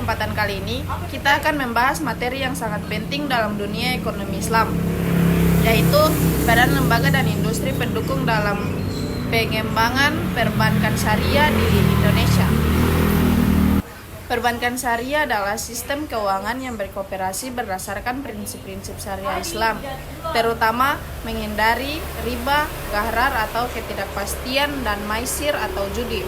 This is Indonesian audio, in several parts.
kesempatan kali ini, kita akan membahas materi yang sangat penting dalam dunia ekonomi Islam, yaitu peran lembaga dan industri pendukung dalam pengembangan perbankan syariah di Indonesia. Perbankan syariah adalah sistem keuangan yang berkooperasi berdasarkan prinsip-prinsip syariah Islam, terutama menghindari riba, gharar atau ketidakpastian, dan maisir atau judi.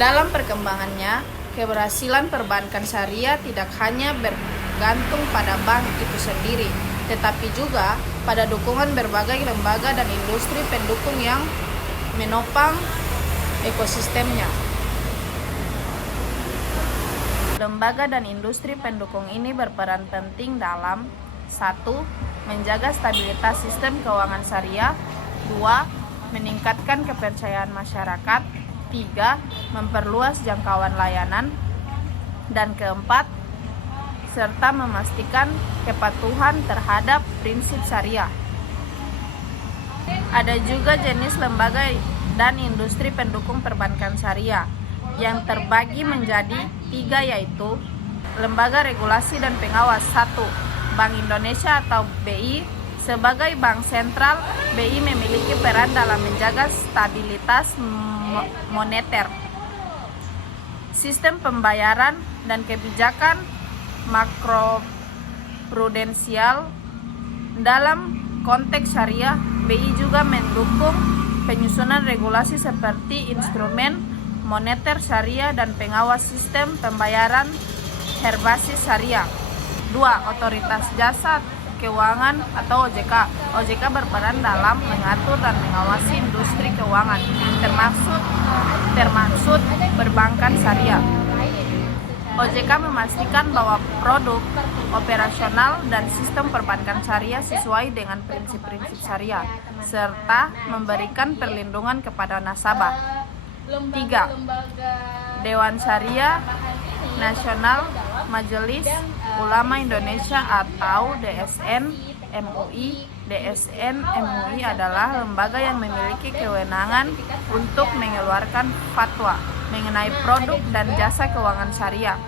Dalam perkembangannya, keberhasilan perbankan syariah tidak hanya bergantung pada bank itu sendiri, tetapi juga pada dukungan berbagai lembaga dan industri pendukung yang menopang ekosistemnya. Lembaga dan industri pendukung ini berperan penting dalam 1. Menjaga stabilitas sistem keuangan syariah, 2. Meningkatkan kepercayaan masyarakat, 3. Memperluas jangkauan layanan, dan 4. Serta memastikan kepatuhan terhadap prinsip syariah. Ada juga jenis lembaga dan industri pendukung perbankan syariah yang terbagi menjadi 3, yaitu lembaga regulasi dan pengawas. 1. Bank Indonesia atau BI. Sebagai bank sentral, BI memiliki peran dalam menjaga stabilitas moneter, sistem pembayaran, dan kebijakan makroprudensial. Dalam konteks syariah, BI juga mendukung penyusunan regulasi seperti instrumen moneter syariah dan pengawas sistem pembayaran berbasis syariah. 2. Otoritas Jasa Keuangan atau OJK. OJK berperan dalam mengatur dan mengawasi industri keuangan, termaksud perbankan syariah. OJK memastikan bahwa produk operasional dan sistem perbankan syariah sesuai dengan prinsip-prinsip syariah, serta memberikan perlindungan kepada nasabah. 3. Dewan Syariah Nasional Majelis Ulama Indonesia atau DSN MUI. DSN MUI adalah lembaga yang memiliki kewenangan untuk mengeluarkan fatwa mengenai produk dan jasa keuangan syariah.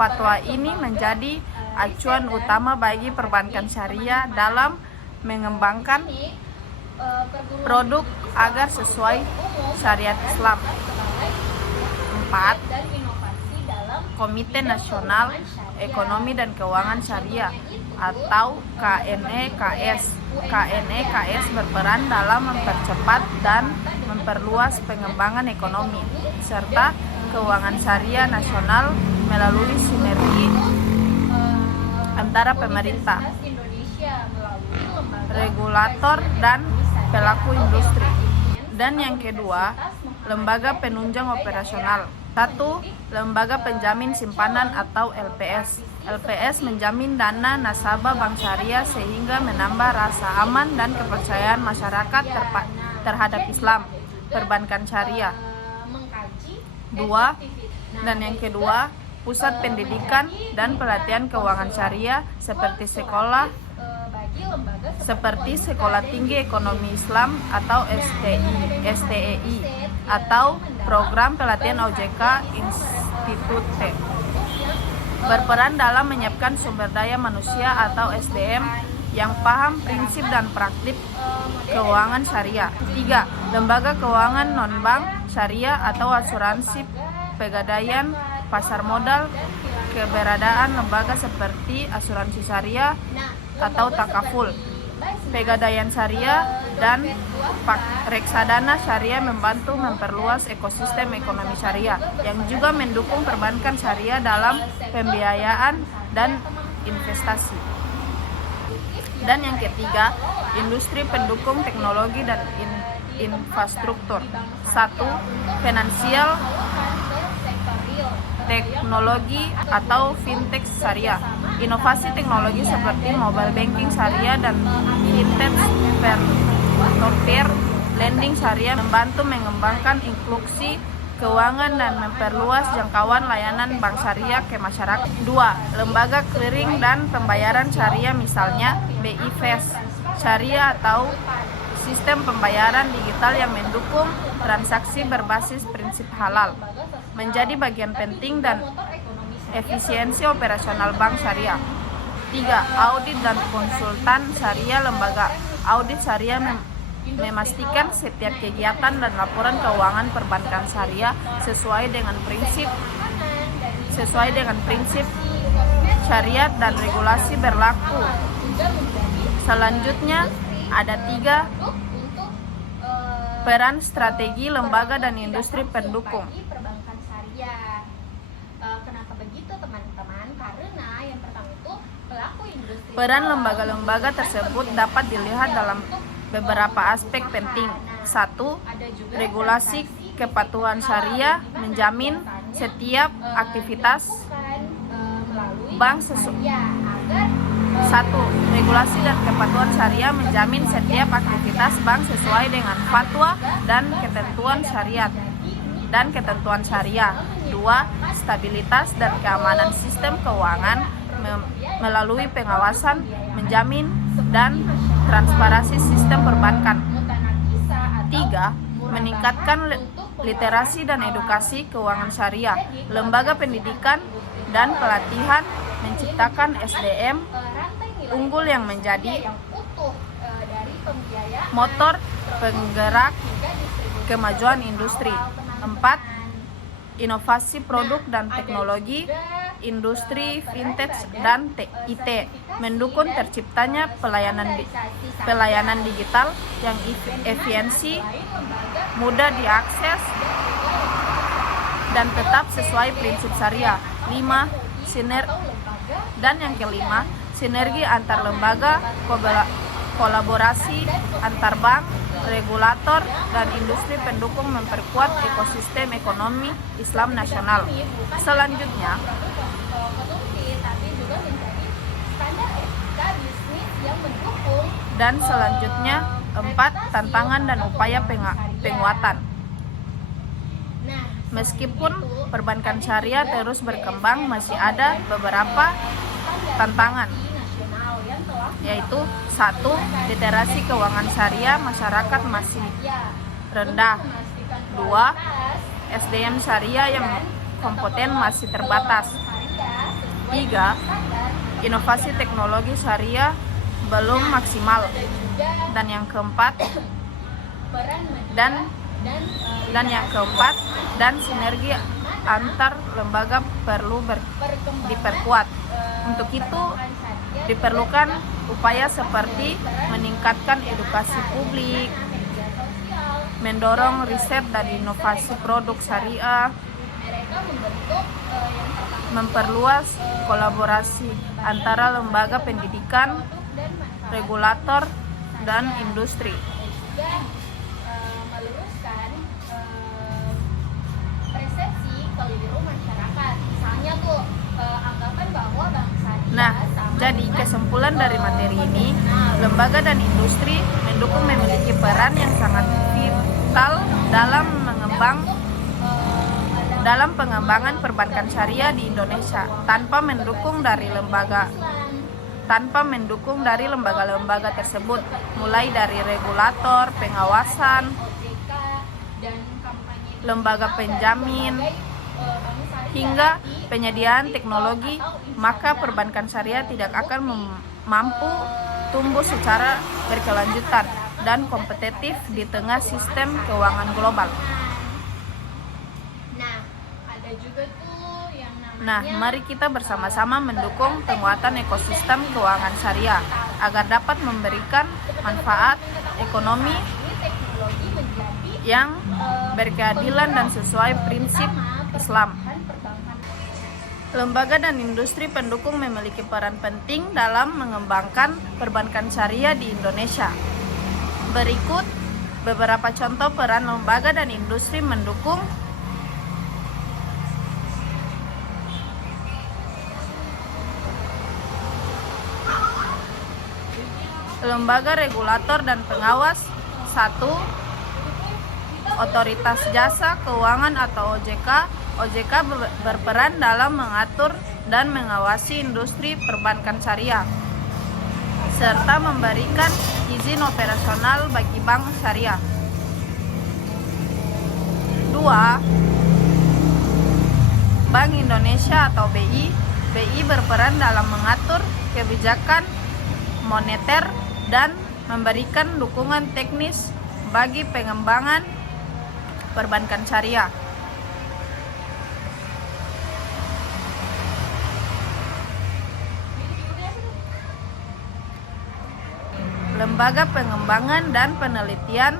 Fatwa ini menjadi acuan utama bagi perbankan syariah dalam mengembangkan produk agar sesuai syariat Islam. 4. Komite Nasional Ekonomi dan Keuangan Syariah atau KNEKS. KNEKS berperan dalam mempercepat dan memperluas pengembangan ekonomi serta keuangan syariah nasional melalui sinergi antara pemerintah, regulator, dan pelaku industri. Dan yang kedua, lembaga penunjang operasional. 1. Lembaga penjamin simpanan atau LPS. LPS menjamin dana nasabah bank syariah sehingga menambah rasa aman dan kepercayaan masyarakat terhadap Islam perbankan syariah. 2. Dan yang kedua, pusat pendidikan dan pelatihan keuangan syariah seperti Sekolah Tinggi Ekonomi Islam atau STEI atau program pelatihan OJK Institute. Berperan dalam menyiapkan sumber daya manusia atau SDM yang paham prinsip dan praktik keuangan syariah. 3. Lembaga keuangan non-bank syariah atau asuransi pegadaian pasar modal. Keberadaan lembaga seperti asuransi syariah atau takaful, pegadaian syariah, dan reksadana syariah membantu memperluas ekosistem ekonomi syariah yang juga mendukung perbankan syariah dalam pembiayaan dan investasi. Dan yang ketiga, industri pendukung teknologi dan infrastruktur. 1. Finansial teknologi atau fintech syariah. Inovasi teknologi seperti mobile banking syariah dan fintech peer-to-peer lending syariah membantu mengembangkan inklusi keuangan dan memperluas jangkauan layanan bank syariah ke masyarakat. 2. Lembaga clearing dan pembayaran syariah misalnya BI Fast syariah atau sistem pembayaran digital yang mendukung transaksi berbasis prinsip halal menjadi bagian penting dan efisiensi operasional bank syariah. 3. Audit dan konsultan syariah lembaga. Audit syariah memastikan setiap kegiatan dan laporan keuangan perbankan syariah sesuai dengan prinsip syariat dan regulasi berlaku. Selanjutnya ada 3. Peran strategi lembaga dan industri pendukung. Perbankan syariah. Kenapa begitu teman-teman? Karena yang pertama itu pelaku industri. Peran lembaga-lembaga tersebut dapat dilihat dalam beberapa aspek penting. 1. Regulasi kepatuhan syariah menjamin setiap aktivitas bank sesuai. 1. Regulasi dan kepatuhan syariah menjamin setiap aktivitas bank sesuai dengan fatwa dan ketentuan syariat dan ketentuan syariah. 2. Stabilitas dan keamanan sistem keuangan melalui pengawasan, menjamin dan transparansi sistem perbankan. 3. Meningkatkan literasi dan edukasi keuangan syariah. Lembaga pendidikan dan pelatihan menciptakan SDM unggul yang menjadi motor penggerak kemajuan industri. 4. Inovasi produk dan teknologi industri fintech dan IT mendukung terciptanya pelayanan digital yang efisiensi, mudah diakses, dan tetap sesuai prinsip syariah. 5. Sinergi antar lembaga, kolaborasi antar bank, regulator, dan industri pendukung memperkuat ekosistem ekonomi Islam nasional. Selanjutnya, dan selanjutnya 4. Tantangan dan upaya penguatan. Meskipun perbankan syariah terus berkembang, masih ada beberapa tantangan, yaitu 1. Literasi keuangan syariah masyarakat masih rendah. 2. SDM syariah yang kompeten masih terbatas. 3. Inovasi teknologi syariah belum maksimal. Dan yang keempat, dan sinergi antar lembaga perlu diperkuat. Untuk itu diperlukan upaya seperti meningkatkan edukasi publik, mendorong riset dan inovasi produk syariah, memperluas kolaborasi antara lembaga pendidikan, regulator, dan industri. Meluruskan persepsi keliru masyarakat. Misalnya tuh anggapan bahwa bangsa. Jadi kesimpulan dari materi ini, lembaga dan industri mendukung memiliki peran yang sangat vital dalam pengembangan perbankan syariah di Indonesia. Tanpa mendukung dari lembaga-lembaga tersebut, mulai dari regulator, pengawasan, lembaga penjamin, hingga penyediaan teknologi, maka perbankan syariah tidak akan mampu tumbuh secara berkelanjutan dan kompetitif di tengah sistem keuangan global. Mari kita bersama-sama mendukung penguatan ekosistem keuangan syariah agar dapat memberikan manfaat ekonomi yang berkeadilan dan sesuai prinsip Islam. Lembaga dan industri pendukung memiliki peran penting dalam mengembangkan perbankan syariah di Indonesia. Berikut beberapa contoh peran lembaga dan industri mendukung. Lembaga regulator dan pengawas. 1. Otoritas Jasa Keuangan atau OJK. OJK berperan dalam mengatur dan mengawasi industri perbankan syariah serta memberikan izin operasional bagi bank syariah. 2. Bank Indonesia atau BI. BI berperan dalam mengatur kebijakan moneter dan memberikan dukungan teknis bagi pengembangan perbankan syariah. Lembaga Pengembangan dan Penelitian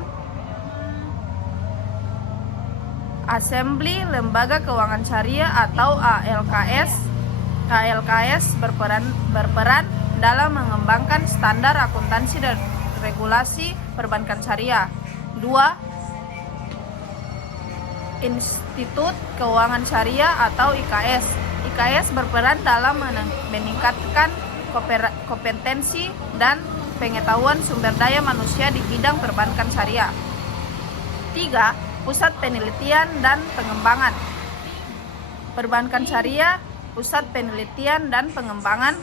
Assembly Lembaga Keuangan Syariah atau ALKS berperan dalam mengembangkan standar akuntansi dan regulasi perbankan syariah. 2. Institut Keuangan Syariah atau IKS. IKS berperan dalam meningkatkan kompetensi dan pengetahuan sumber daya manusia di bidang perbankan syariah. 3. Pusat Penelitian dan Pengembangan Perbankan Syariah. Pusat Penelitian dan Pengembangan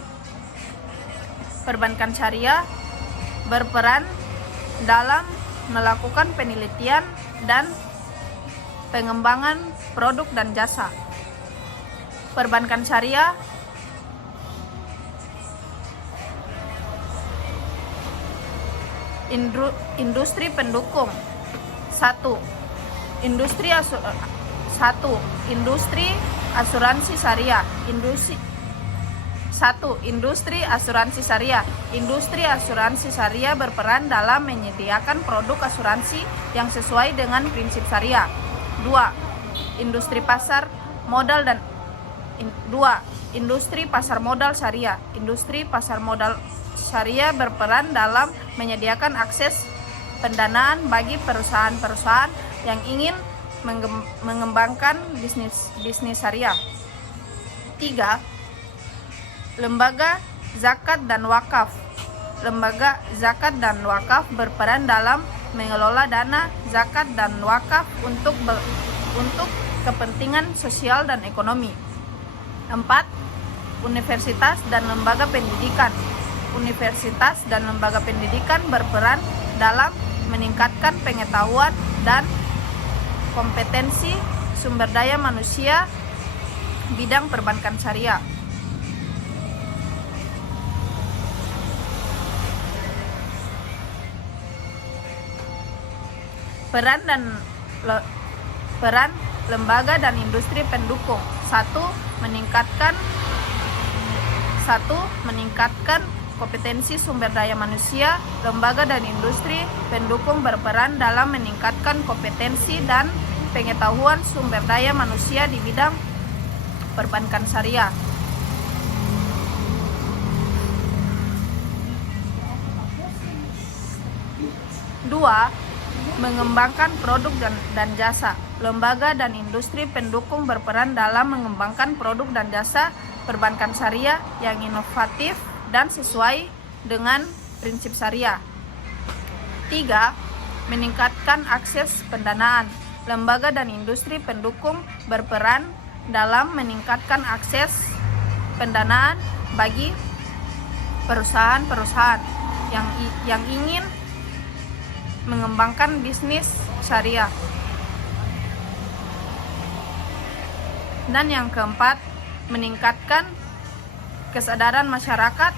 Perbankan Syariah berperan dalam melakukan penelitian dan pengembangan produk dan jasa. Perbankan Syariah Industri pendukung. 1. Industri asuransi syariah. Industri asuransi syariah. Industri asuransi syariah berperan dalam menyediakan produk asuransi yang sesuai dengan prinsip syariah. 2. Industri pasar modal Industri pasar modal syariah. Industri pasar modal syariah berperan dalam menyediakan akses pendanaan bagi perusahaan-perusahaan yang ingin mengembangkan bisnis syariah. 3. Lembaga Zakat dan Wakaf. Lembaga Zakat dan Wakaf berperan dalam mengelola dana zakat dan wakaf untuk kepentingan sosial dan ekonomi. 4. Universitas dan lembaga pendidikan. Universitas dan lembaga pendidikan berperan dalam meningkatkan pengetahuan dan kompetensi sumber daya manusia bidang perbankan syariah. Peran lembaga dan industri pendukung. 1. Meningkatkan kompetensi sumber daya manusia. Lembaga dan industri pendukung berperan dalam meningkatkan kompetensi dan pengetahuan sumber daya manusia di bidang perbankan syariah. 2. Mengembangkan produk dan jasa. Lembaga dan industri pendukung berperan dalam mengembangkan produk dan jasa perbankan syariah yang inovatif dan sesuai dengan prinsip syariah. 3. Meningkatkan akses pendanaan. Lembaga dan industri pendukung berperan dalam meningkatkan akses pendanaan bagi perusahaan-perusahaan yang ingin mengembangkan bisnis syariah. Dan yang keempat, meningkatkan kesadaran masyarakat.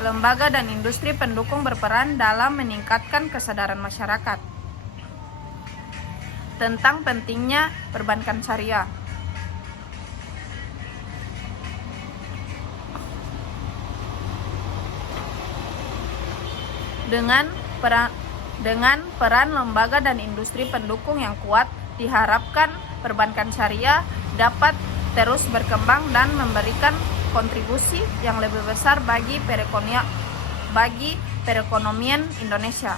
Lembaga dan industri pendukung berperan dalam meningkatkan kesadaran masyarakat tentang pentingnya perbankan syariah. Dengan peran lembaga dan industri pendukung yang kuat, diharapkan perbankan syariah dapat terus berkembang dan memberikan kontribusi yang lebih besar bagi perekonomian Indonesia.